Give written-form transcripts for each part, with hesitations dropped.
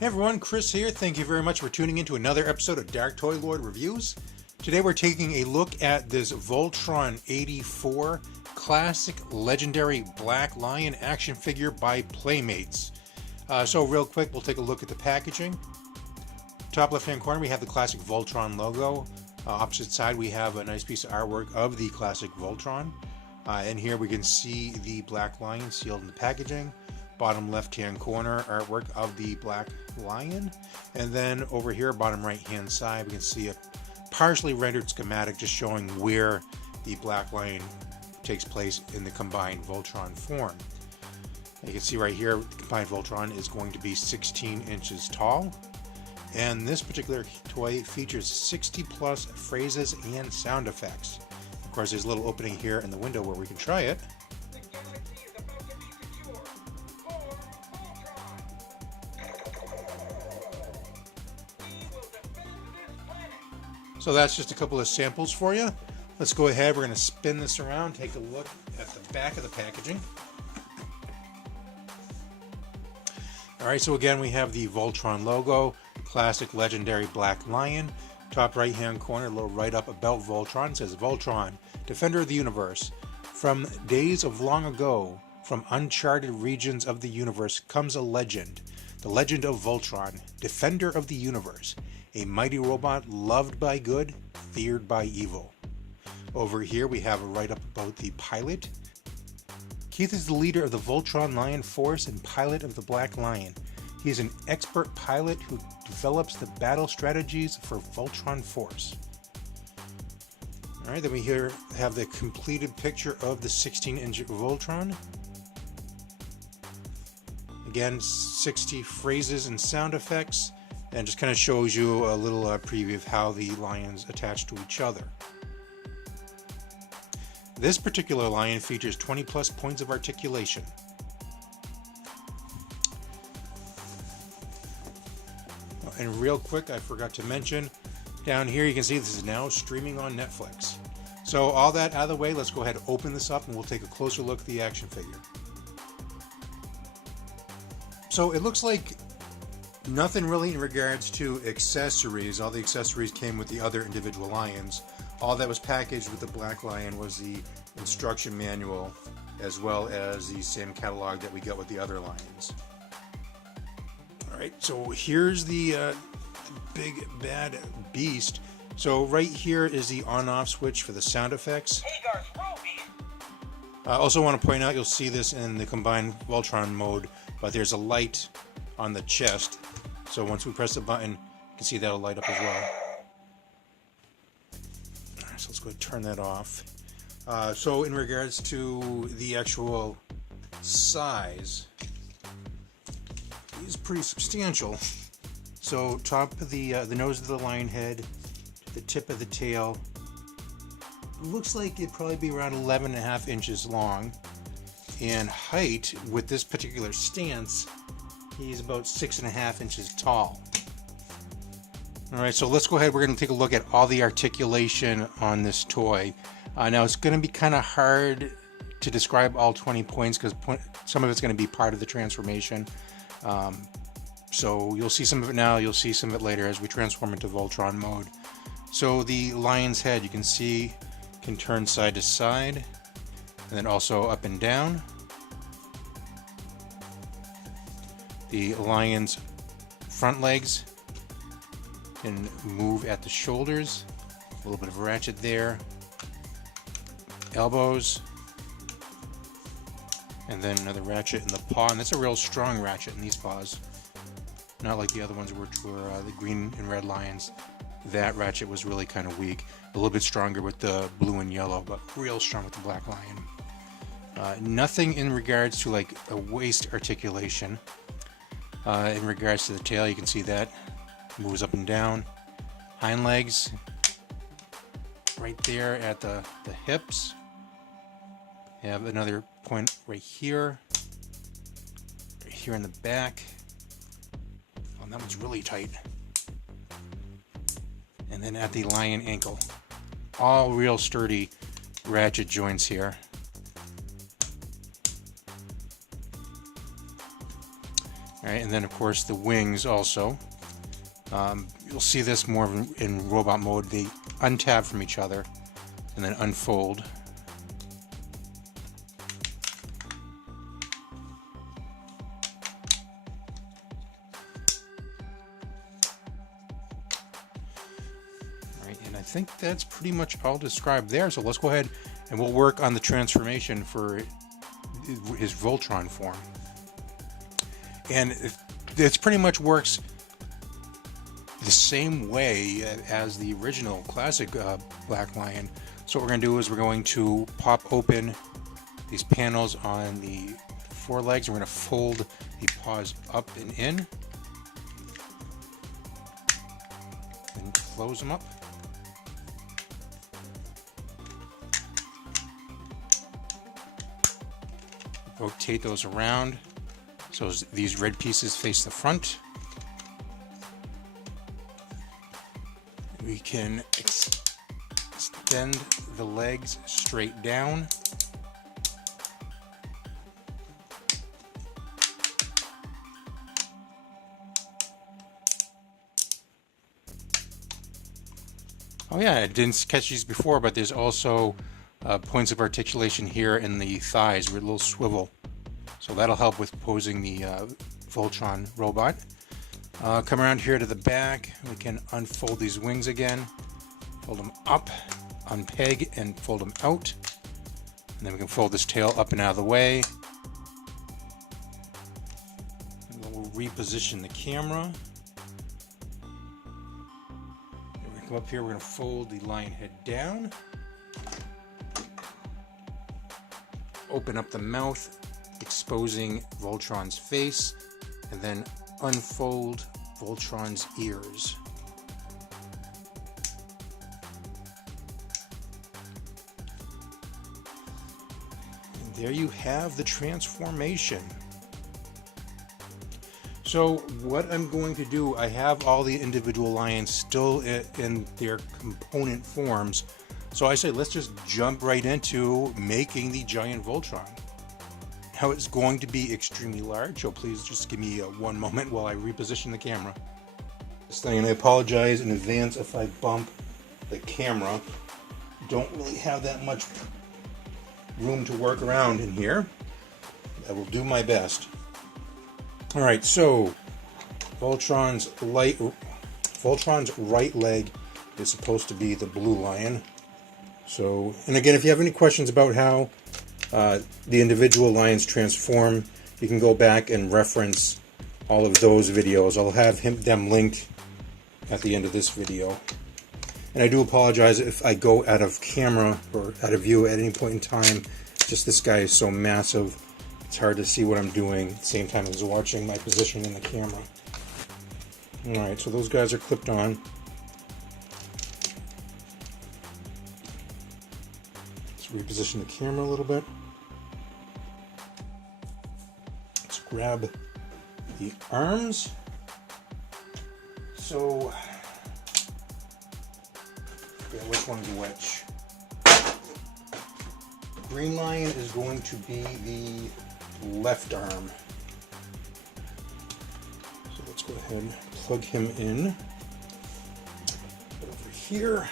Hey everyone, Chris here. Thank you very much for tuning in to another episode of Darktoylord Reviews. Today we're taking a look at this Voltron 84 classic legendary Black Lion action figure by Playmates. So real quick, we'll take a look at the packaging. Top left hand corner we have the classic Voltron logo. Opposite side we have a nice piece of artwork of the classic Voltron. And here we can see the Black Lion sealed in the packaging. Bottom left hand corner artwork of the Black Lion, and then over here bottom right hand side we can see a partially rendered schematic just showing where the Black Lion takes place in the combined Voltron form. You can see right here the combined Voltron is going to be 16 inches tall, and this particular toy features 60 plus phrases and sound effects. Of course, there's a little opening here in the window where we can try it. So that's just a couple of samples for you. Let's go ahead, we're going to spin this around, take a look at the back of the packaging. Alright, so again we have the Voltron logo, classic legendary Black Lion. Top right hand corner, a little write up about Voltron. It says, Voltron, defender of the universe. From days of long ago, from uncharted regions of the universe comes a legend. The legend of Voltron, defender of the universe. A mighty robot loved by good, feared by evil. Over here we have a write-up about the pilot. Keith is the leader of the Voltron Lion Force and pilot of the Black Lion. He is an expert pilot who develops the battle strategies for Voltron Force. Alright, then we here have the completed picture of the 16-inch Voltron. Again, 60 phrases and sound effects. And just kind of shows you a little preview of how the lions attach to each other. This particular lion features 20 plus points of articulation. And real quick, I forgot to mention, down here you can see this is now streaming on Netflix. So all that out of the way, let's go ahead and open this up and we'll take a closer look at the action figure. So it looks like nothing really in regards to accessories. All the accessories came with the other individual lions. All that was packaged with the Black Lion was the instruction manual, as well as the same catalog that we got with the other lions. Alright, so here's the big bad beast. So right here is the on-off switch for the sound effects. I also want to point out, you'll see this in the combined Voltron mode, but there's a light on the chest. So once we press the button, you can see that'll light up as well. Alright, so let's go ahead and turn that off. So in regards to the actual size, it's pretty substantial. So top of the nose of the lion head to the tip of the tail, it looks like it'd probably be around 11.5 inches long. And height, with this particular stance, he's about 6.5 inches tall. Alright, so let's go ahead. We're going to take a look at all the articulation on this toy. Now it's going to be kind of hard to describe all 20 points because some of it's going to be part of the transformation. So you'll see some of it now, you'll see some of it later as we transform into Voltron mode. So the lion's head, you can see, can turn side to side, and then also up and down. The lion's front legs can move at the shoulders. A little bit of Ratchet there. Elbows. And then another Ratchet in the paw. And that's a real strong Ratchet in these paws. Not like the other ones which were the green and red lions. That Ratchet was really kind of weak. A little bit stronger with the blue and yellow, but real strong with the Black Lion. Nothing in regards to like a waist articulation. In regards to the tail, you can see that moves up and down. Hind legs right there at the hips. You have another point right here in the back. Oh, that one's really tight. And then at the lion ankle. All real sturdy Ratchet joints here. All right, and then of course the wings also. You'll see this more in robot mode. They untab from each other and then unfold. And I think that's pretty much all described there. So let's go ahead and we'll work on the transformation for his Voltron form. And it pretty much works the same way as the original classic Black Lion. So what we're going to do is we're going to pop open these panels on the forelegs. We're going to fold the paws up and in and close them up. Rotate those around so these red pieces face the front. We can extend the legs straight down. Oh yeah, I didn't catch these before, but there's also points of articulation here in the thighs with a little swivel. So that'll help with posing the Voltron robot. Come around here to the back. We can unfold these wings again. Fold them up, unpeg, and fold them out. And then we can fold this tail up and out of the way. And then we'll reposition the camera. We're going to come up here. We're going to fold the lion head down. Open up the mouth, exposing Voltron's face, and then unfold Voltron's ears. And there you have the transformation. So what I'm going to do, I have all the individual lions still in their component forms. So I say let's just jump right into making the giant Voltron. Now it's going to be extremely large, so please just give me one moment while I reposition the camera. This thing, and I apologize in advance if I bump the camera. Don't really have that much room to work around in here. I will do my best. Alright, so Voltron's right leg is supposed to be the blue lion. So, and again, if you have any questions about how the individual lions transform, you can go back and reference all of those videos. I'll have them linked at the end of this video. And I do apologize if I go out of camera or out of view at any point in time. Just this guy is so massive, it's hard to see what I'm doing at the same time as watching my position in the camera. Alright, so those guys are clipped on. Reposition the camera a little bit. Let's grab the arms. So, okay, which one's which? Green lion is going to be the left arm. So let's go ahead and plug him in. Over here.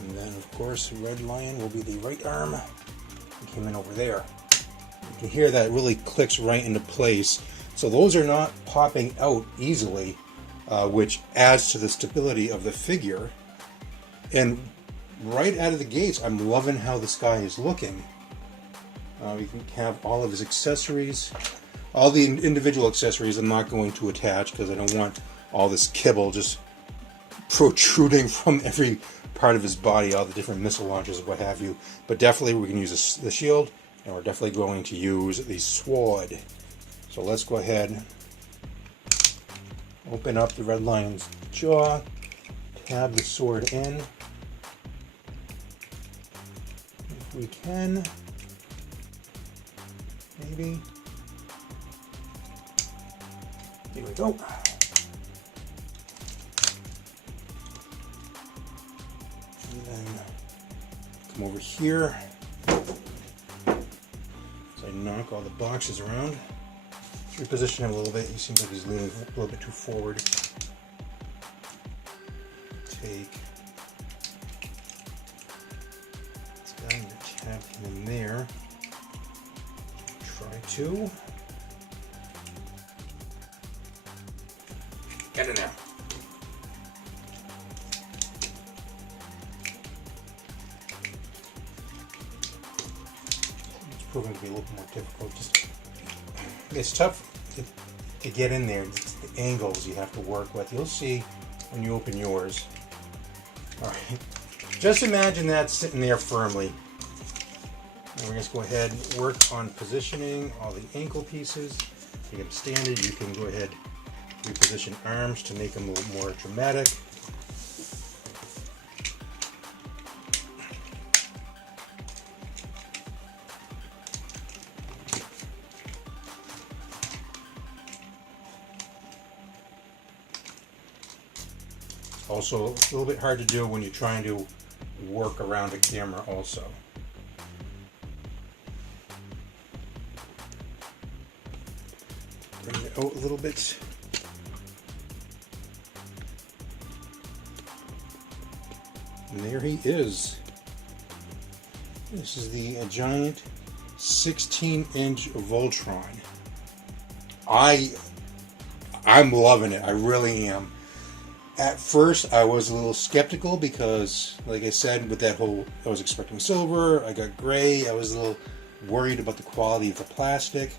And then, of course, red lion will be the right arm. It came in over there. You can hear that really clicks right into place. So those are not popping out easily, which adds to the stability of the figure. And right out of the gates, I'm loving how this guy is looking. You can have all of his accessories. All the individual accessories I'm not going to attach because I don't want all this kibble just protruding from every part of his body, all the different missile launchers and what have you. But definitely we can use the shield, and we're definitely going to use the sword. So let's go ahead, open up the red lion's jaw, tab the sword in if we can, maybe. Here we go. And then come over here, knock all the boxes around. Reposition him a little bit. He seems like he's leaning a little bit too forward. Take this guy and tap him in there. Try to. Get in there. It's proving to be a little more difficult. It's tough to get in there. It's the angles you have to work with. You'll see when you open yours. Alright. Just imagine that sitting there firmly. And we're just go ahead and work on positioning all the ankle pieces. You get them standard. You can go ahead and reposition arms to make them a little more dramatic. Also, a little bit hard to do when you're trying to work around a camera also. Bring it out a little bit. And there he is. This is the giant 16-inch Voltron. I'm loving it. I really am. At first, I was a little skeptical because, like I said, with that whole, I was expecting silver, I got gray, I was a little worried about the quality of the plastic.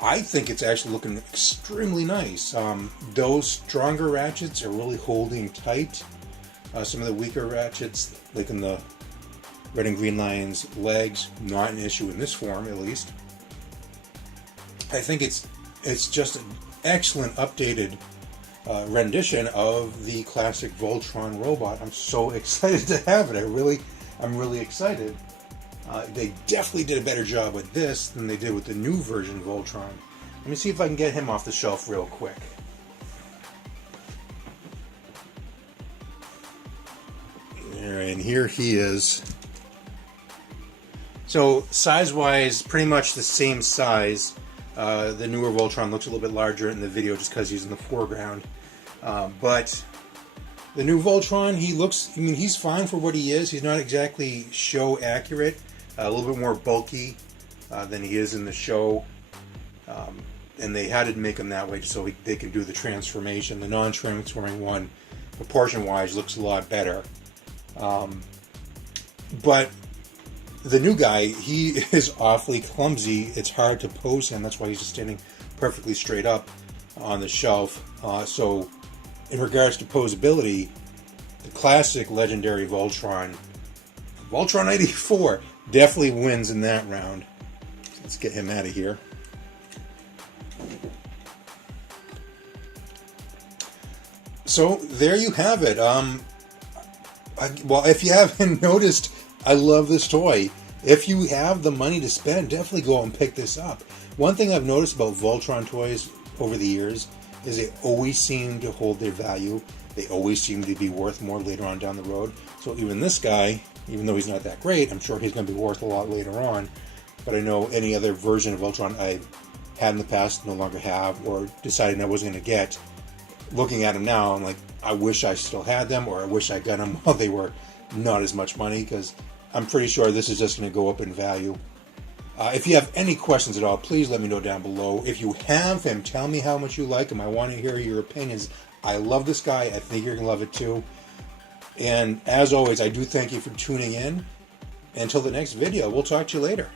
I think it's actually looking extremely nice. Those stronger ratchets are really holding tight. Some of the weaker ratchets, like in the red and green lion's legs, not an issue in this form, at least. I think it's just an excellent updated rendition of the classic Voltron robot. I'm so excited to have it. I'm really excited. They definitely did a better job with this than they did with the new version of Voltron. Let me see if I can get him off the shelf real quick. And here he is. So size-wise, pretty much the same size. The newer Voltron looks a little bit larger in the video just because he's in the foreground. But the new Voltron, he's fine for what he is. He's not exactly show accurate. A little bit more bulky than he is in the show. And they had to make him that way so they can do the transformation. The non-transforming one, proportion-wise, looks a lot better. But the new guy, he is awfully clumsy. It's hard to pose him. That's why he's just standing perfectly straight up on the shelf. So in regards to posability, the classic legendary Voltron 84, definitely wins in that round. Let's get him out of here. So there you have it. Well, if you haven't noticed, I love this toy. If you have the money to spend, definitely go out and pick this up. One thing I've noticed about Voltron toys over the years is they always seem to hold their value. They always seem to be worth more later on down the road. So even this guy, even though he's not that great, I'm sure he's going to be worth a lot later on. But I know any other version of Voltron I've had in the past, no longer have, or decided I wasn't going to get. Looking at them now, I'm like, I wish I still had them, or I wish I got them while they were not as much money, because I'm pretty sure this is just going to go up in value. If you have any questions at all, please let me know down below. If you have him, tell me how much you like him. I want to hear your opinions. I love this guy. I think you're going to love it too. And as always, I do thank you for tuning in. Until the next video, we'll talk to you later.